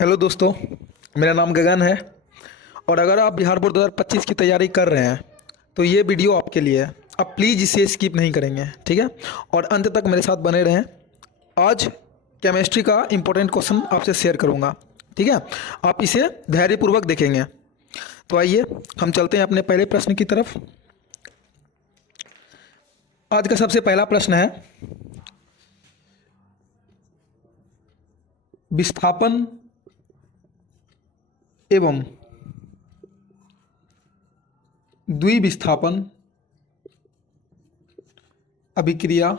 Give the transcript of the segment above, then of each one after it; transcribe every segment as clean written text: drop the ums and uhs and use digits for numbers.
Hello दोस्तों। मेरा नाम गगन है। और अगर आप बिहार बोर्ड 2025 की तैयारी कर रहे हैं तो ये वीडियो आपके लिए है। आप प्लीज़ इसे स्किप नहीं करेंगे, ठीक है? और अंत तक मेरे साथ बने रहें। आज केमिस्ट्री का इम्पोर्टेंट क्वेश्चन आपसे शेयर करूंगा, ठीक है? आप इसे धैर्यपूर्वक देखेंगे। तो आइए हम चलते हैं अपने पहले प्रश्न की तरफ। आज का सबसे पहला प्रश्न है, विस्थापन एवं द्विविस्थापन अभिक्रिया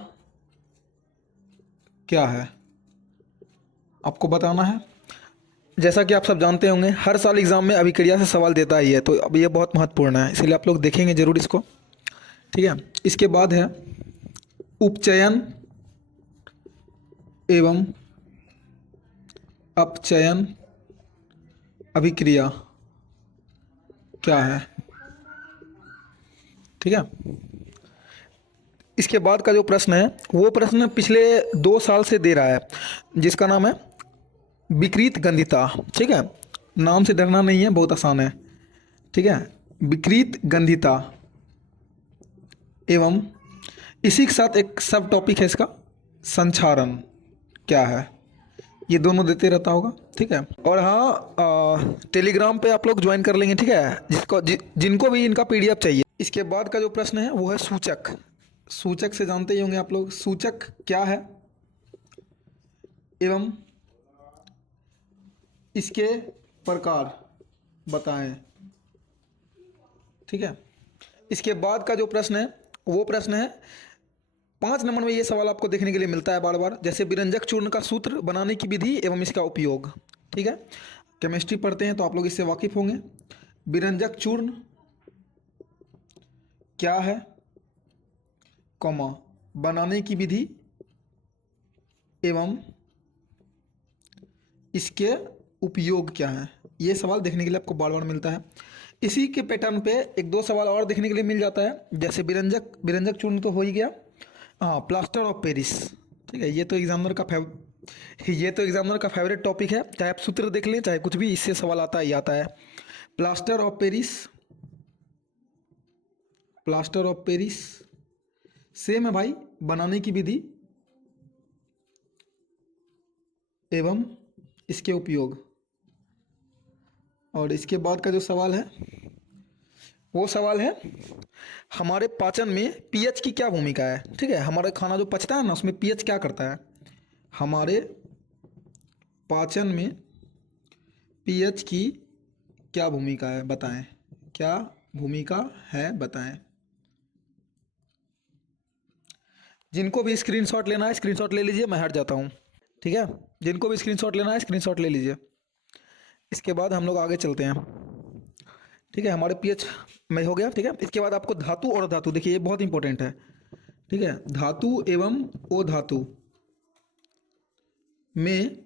क्या है? आपको बताना है। जैसा कि आप सब जानते होंगे, हर साल एग्जाम में अभिक्रिया से सवाल देता ही है, तो अब ये बहुत महत्वपूर्ण है, इसलिए आप लोग देखेंगे जरूर इसको, ठीक है? इसके बाद है उपचयन एवं अपचयन अभिक्रिया क्या है, ठीक है? इसके बाद का जो प्रश्न है वो प्रश्न पिछले 2 साल से दे रहा है, जिसका नाम है विकृत गंधिता, ठीक है? नाम से डरना नहीं है, बहुत आसान है, ठीक है? विकृत गंधिता एवं इसी के साथ एक सब टॉपिक है इसका, संक्षारण क्या है। ये दोनों देते रहता होगा, ठीक है? और हाँ, टेलीग्राम पे आप लोग ज्वाइन कर लेंगे, ठीक है? जिनको भी इनका पीडीएफ चाहिए। इसके बाद का जो प्रश्न है वो है सूचक। सूचक से जानते ही होंगे आप लोग, सूचक क्या है एवं इसके प्रकार बताएं, ठीक है? इसके बाद का जो प्रश्न है वो प्रश्न है 5 नंबर में। ये सवाल आपको देखने के लिए मिलता है बार बार, जैसे विरंजक चूर्ण का सूत्र बनाने की विधि एवं इसका उपयोग, ठीक है? केमिस्ट्री पढ़ते हैं तो आप लोग इससे वाकिफ होंगे। विरंजक चूर्ण क्या है, कॉमा, बनाने की विधि एवं इसके उपयोग क्या है। ये सवाल देखने के लिए आपको बार बार मिलता है। इसी के पैटर्न पे एक दो सवाल और देखने के लिए मिल जाता है, जैसे विरंजक विरंजक चूर्ण तो हो ही गया। हाँ, प्लास्टर ऑफ पेरिस, ठीक है? ये तो एग्जामिनर का फेवरेट टॉपिक है, चाहे आप सूत्र देख लें चाहे कुछ भी, इससे सवाल आता ही आता है। Plaster of Paris, plaster of Paris same है भाई, बनाने की विधि एवं इसके उपयोग। और इसके बाद का जो सवाल है वो सवाल है, हमारे पाचन में पीएच की क्या भूमिका है, ठीक है? हमारा खाना जो पचता है ना, उसमें पीएच क्या करता है? हमारे पाचन में पीएच की क्या भूमिका है बताएं, क्या भूमिका है बताएं। जिनको भी स्क्रीनशॉट लेना है स्क्रीनशॉट ले लीजिए, मैं हट जाता हूँ, ठीक है? जिनको भी स्क्रीनशॉट लेना है स्क्रीनशॉट ले लीजिए। इसके बाद हम लोग आगे चलते हैं, ठीक है? हमारे पीएच में हो गया, ठीक है? इसके बाद आपको धातु और धातु, देखिए ये बहुत इंपॉर्टेंट है, ठीक है? धातु एवं ओ धातु में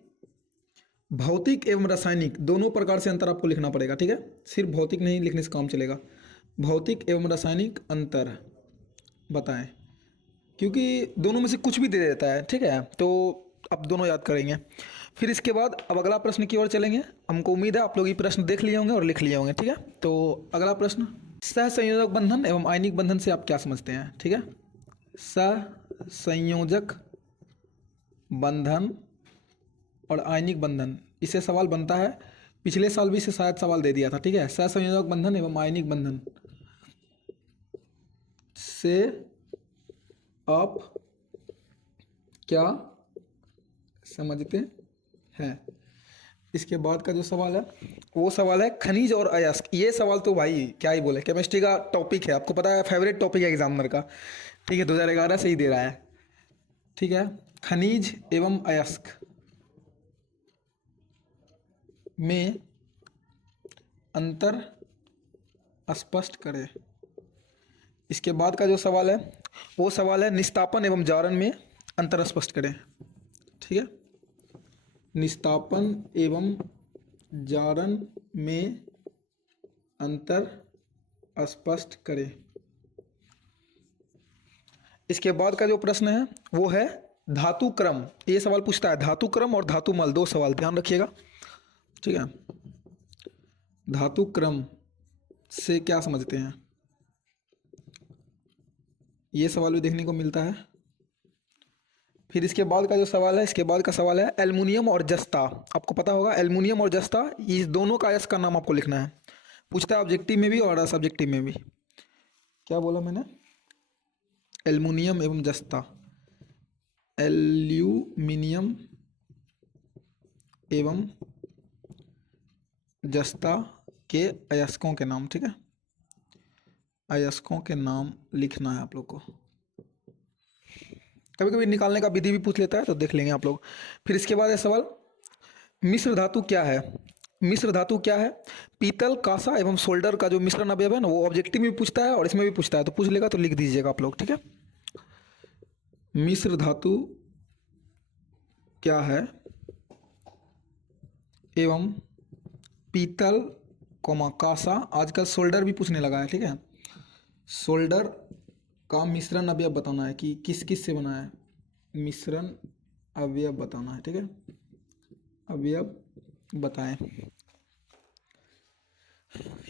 भौतिक एवं रासायनिक दोनों प्रकार से अंतर आपको लिखना पड़ेगा, ठीक है? सिर्फ भौतिक नहीं लिखने से काम चलेगा। भौतिक एवं रासायनिक अंतर बताएं, क्योंकि दोनों में से कुछ भी दे देता है, ठीक है? तो आप दोनों याद करेंगे। फिर इसके बाद अब अगला प्रश्न की ओर चलेंगे। हमको उम्मीद है आप लोग ये प्रश्न देख लिए होंगे और लिख लिए होंगे, ठीक है? तो अगला प्रश्न, सहसंयोजक बंधन एवं आयनिक बंधन से आप क्या समझते हैं, ठीक है? सहसंयोजक बंधन और आयनिक बंधन, इससे सवाल बनता है। पिछले साल भी इसे शायद सवाल दे दिया था, ठीक है? सहसंयोजक बंधन एवं आयनिक बंधन से आप क्या समझते हैं। इसके बाद का जो सवाल है वो सवाल है खनिज और अयस्क। ये सवाल तो भाई क्या ही बोले, केमिस्ट्री का टॉपिक है, आपको पता है, फेवरेट टॉपिक है एग्जामिनर का, ठीक है? 2011 से ही दे रहा है, ठीक है? खनिज एवं अयस्क में अंतर स्पष्ट करें। इसके बाद का जो सवाल है वो सवाल है निस्तापन एवं जारण में अंतर स्पष्ट करें, ठीक है? निस्तापन एवं जारण में अंतर स्पष्ट करें। इसके बाद का जो प्रश्न है वो है धातु क्रम। ये सवाल पूछता है धातु क्रम और धातु मल, दो सवाल ध्यान रखिएगा। ठीक है। धातु क्रम से क्या समझते हैं, ये सवाल भी देखने को मिलता है। फिर इसके बाद का जो सवाल है, इसके बाद का सवाल है एल्युमिनियम और जस्ता। आपको पता होगा एल्युमिनियम और जस्ता, इस दोनों का यश का नाम आपको लिखना है। पूछता है ऑब्जेक्टिव में भी और सब्जेक्टिव में भी। क्या बोला मैंने, एल्युमिनियम एवं जस्ता, एल्यूमिनियम एवं जस्ता के अयस्कों के नाम, ठीक है, अयस्कों के नाम लिखना है आप लोग को। कभी कभी निकालने का विधि भी पूछ लेता है तो देख लेंगे आप लोग। फिर इसके बाद है सवाल, मिश्र धातु क्या है। मिश्र धातु क्या है, पीतल, कांसा एवं सोल्डर का जो मिश्रण अवयव है ना, वो ऑब्जेक्टिव में भी पूछता है और इसमें भी पूछता है, तो पूछ लेगा तो लिख दीजिएगा आप लोग, ठीक है। मिश्र धातु क्या है एवं पीतल, कांसा, आजकल सोल्डर भी पूछने लगा है, ठीक है। सोल्डर का मिश्रण अवयव बताना है कि किस किस से बना है, मिश्रण अवयव बताना है, ठीक है, अवयव बताएं।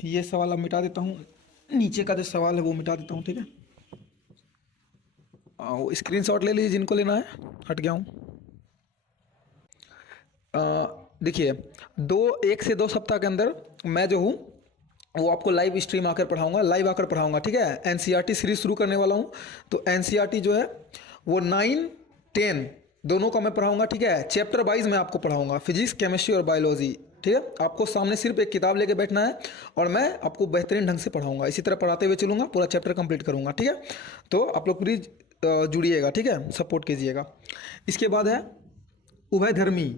ये सवाल अब मिटा देता हूँ, नीचे का जो सवाल है वो मिटा देता हूँ, ठीक है। स्क्रीनशॉट ले लीजिए जिनको लेना है, हट गया हूँ। देखिए, 1 से 2 सप्ताह के अंदर मैं जो हूँ वो आपको लाइव स्ट्रीम आकर पढ़ाऊंगा, लाइव आकर पढ़ाऊंगा, ठीक है। एनसीईआरटी सीरीज शुरू करने वाला हूँ, तो एनसीईआरटी जो है वो 9, 10 दोनों का मैं पढ़ाऊंगा, ठीक है। चैप्टर वाइज मैं आपको पढ़ाऊंगा, फिजिक्स, केमिस्ट्री और बायोलॉजी, ठीक है। आपको सामने सिर्फ एक किताब लेके बैठना है और मैं आपको बेहतरीन ढंग से पढ़ाऊंगा, इसी तरह पढ़ाते हुए चलूंगा, पूरा चैप्टर कंप्लीट करूंगा, ठीक है। तो आप लोग प्लीज जुड़िएगा, ठीक है, सपोर्ट कीजिएगा। इसके बाद है उभयधर्मी,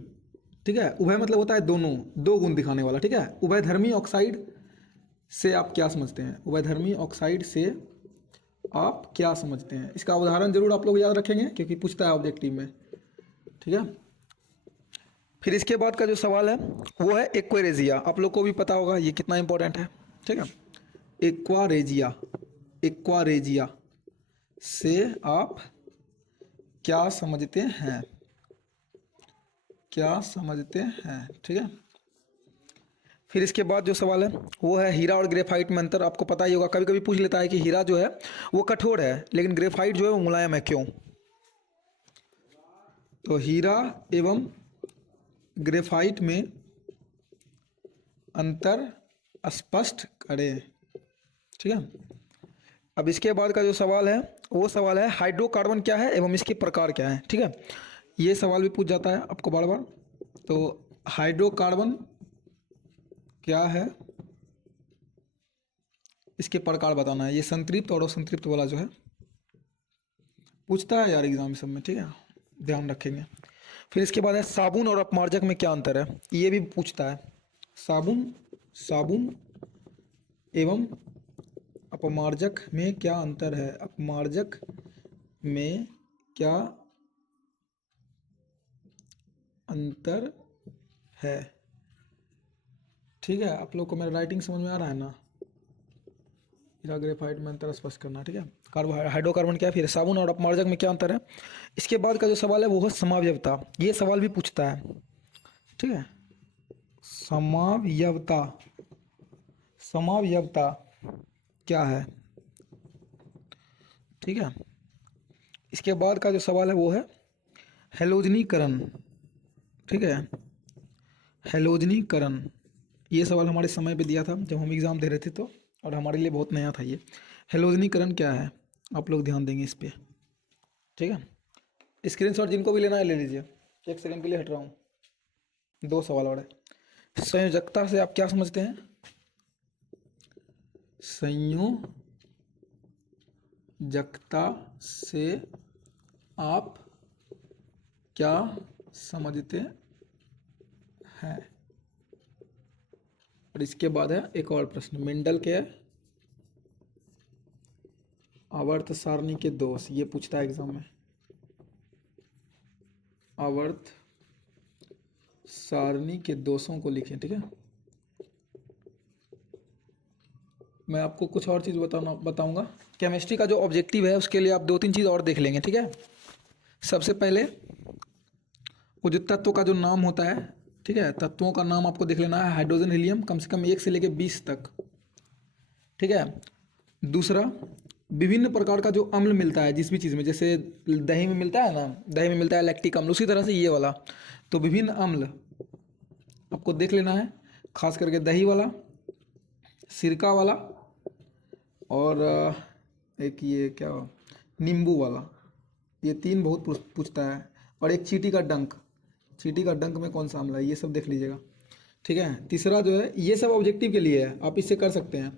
ठीक है। उभय मतलब होता है दोनों, दो गुण दिखाने वाला, ठीक है। उभयधर्मी ऑक्साइड से आप क्या समझते हैं, उभयधर्मी ऑक्साइड से आप क्या समझते हैं, इसका उदाहरण जरूर आप लोग याद रखेंगे क्योंकि पूछता है ऑब्जेक्टिव में, ठीक है। फिर इसके बाद का जो सवाल है वो है एक्वारेजिया। आप लोग को भी पता होगा ये कितना इंपॉर्टेंट है, ठीक है। एक्वारेजिया, एक्वारेजिया से आप क्या समझते हैं, क्या समझते हैं, ठीक है। फिर इसके बाद जो सवाल है वो है हीरा और ग्रेफाइट में अंतर। आपको पता ही होगा, कभी कभी पूछ लेता है कि हीरा जो है वो कठोर है लेकिन ग्रेफाइट जो है वो मुलायम है, क्यों। तो हीरा एवं ग्रेफाइट में अंतर स्पष्ट करें, ठीक है। अब इसके बाद का जो सवाल है वो सवाल है हाइड्रोकार्बन क्या है एवं इसके प्रकार क्या है, ठीक है। ये सवाल भी पूछ जाता है आपको बार बार। तो हाइड्रोकार्बन क्या है, इसके प्रकार बताना है। ये संतृप्त और असंतृप्त वाला जो है पूछता है यार एग्जाम सब में, ठीक है, ध्यान रखेंगे। फिर इसके बाद है साबुन और अपमार्जक में क्या अंतर है, ये भी पूछता है। साबुन, साबुन एवं अपमार्जक में क्या अंतर है, अपमार्जक में क्या अंतर है, ठीक है। आप लोग को मेरा राइटिंग समझ में आ रहा है ना। हीरा ग्रेफाइट में अंतर स्पष्ट करना, ठीक है। हाइड्रोकार्बन क्या है, फिर साबुन और अपमार्जक में क्या अंतर है। इसके बाद का जो सवाल है वो है समावयवता। ये सवाल भी पूछता है, ठीक है। समावयवता, समावयवता क्या है, ठीक है। इसके बाद का जो सवाल है वो है हैलोजनीकरण, ठीक है, हैलोजनीकरण। ये सवाल हमारे समय पे दिया था जब हम एग्ज़ाम दे रहे थे, तो और हमारे लिए बहुत नया था ये। हैलोजनीकरण क्या है, आप लोग ध्यान देंगे इस पे, ठीक है। स्क्रीनशॉट जिनको भी लेना है ले लीजिए। 1 सेकंड के लिए हट रहा हूँ, 2 सवाल और है। संयोजकता से आप क्या समझते हैं, संयोजकता से आप क्या समझते हैं। और इसके बाद है एक और प्रश्न, मेंडल के आवर्त सारणी के दोष, ये पूछता है एग्जाम में। आवर्त सारणी के दोषों को लिखें, ठीक है। मैं आपको कुछ और चीज़ बताऊंगा। केमिस्ट्री का जो ऑब्जेक्टिव है उसके लिए आप 2-3 चीज़ और देख लेंगे, ठीक है। सबसे पहले वो जो तत्व का जो नाम होता है ठीक है, तत्वों का नाम आपको देख लेना है, हाइड्रोजन हीलियम कम से कम 1 से लेकर 20 तक। ठीक है, दूसरा, विभिन्न प्रकार का जो अम्ल मिलता है जिस भी चीज़ में, जैसे दही में मिलता है ना, दही में मिलता है लैक्टिक अम्ल, उसी तरह से ये वाला। तो विभिन्न अम्ल आपको देख लेना है, खास करके दही वाला, सिरका वाला, और एक ये क्या, नींबू वाला। ये 3 बहुत पूछता है। और एक चींटी का डंक, चींटी का डंक में कौन सा अम्ल है, ये सब देख लीजिएगा। ठीक है, तीसरा जो है, ये सब ऑब्जेक्टिव के लिए है, आप इससे कर सकते हैं।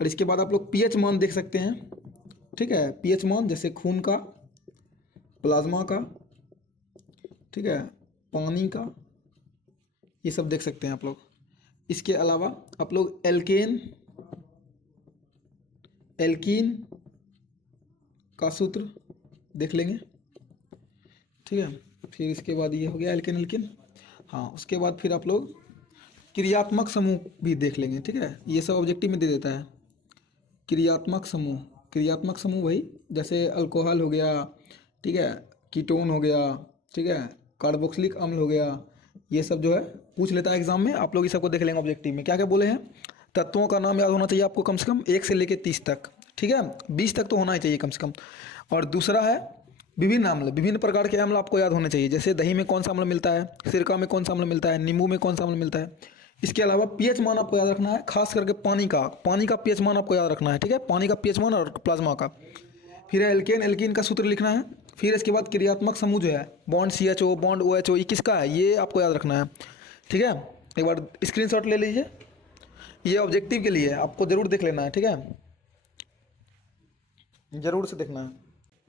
और इसके बाद आप लोग पीएच मान देख सकते हैं। ठीक है, पीएच मान जैसे खून का, प्लाज्मा का, ठीक है, पानी का, ये सब देख सकते हैं आप लोग। इसके अलावा आप लोग एल्केन, एल्कीन का सूत्र देख लेंगे। ठीक है, फिर इसके बाद ये हो गया एल्केन एल्कीन। हाँ, उसके बाद फिर आप लोग क्रियात्मक समूह भी देख लेंगे। ठीक है, ये सब ऑब्जेक्टिव में दे देता है। क्रियात्मक समूह, क्रियात्मक समूह वही जैसे अल्कोहल हो गया, ठीक है, कीटोन हो गया, ठीक है, कार्बोक्सिलिक अम्ल हो गया, ये सब जो है पूछ लेता है एग्जाम में। आप लोग ये सबको देख लेंगे ऑब्जेक्टिव में। क्या क्या बोले हैं, तत्वों का नाम याद होना चाहिए आपको कम से कम 1 से लेकर 30 तक। ठीक है, 20 तक तो होना ही चाहिए कम से कम। और दूसरा है विभिन्न अम्ल, विभिन्न प्रकार के अम्ल आपको याद होने चाहिए, जैसे दही में कौन सा अम्ल मिलता है, सिरका में कौन सा अम्ल मिलता है, नींबू में कौन सा अम्ल मिलता है। इसके अलावा पीएच मान आपको याद रखना है, खास करके पानी का पीएच मान आपको याद रखना है। ठीक है, पानी का पीएच मान और प्लाज्मा का। फिर एल्केन एल्कीन का सूत्र लिखना है। फिर इसके बाद क्रियात्मक समूह जो है, बॉन्ड CHO, बॉन्ड OHO, ये किसका है, ये आपको याद रखना है। ठीक है, एक बार स्क्रीनशॉट ले लीजिए, ये ऑब्जेक्टिव के लिए है, आपको ज़रूर देख लेना है। ठीक है, ज़रूर से देखना है।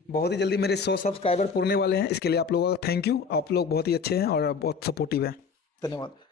बहुत ही जल्दी मेरे 100 सब्सक्राइबर पूरने वाले हैं, इसके लिए आप लोगों का थैंक यू। आप लोग बहुत ही अच्छे हैं और बहुत सपोर्टिव हैं। धन्यवाद।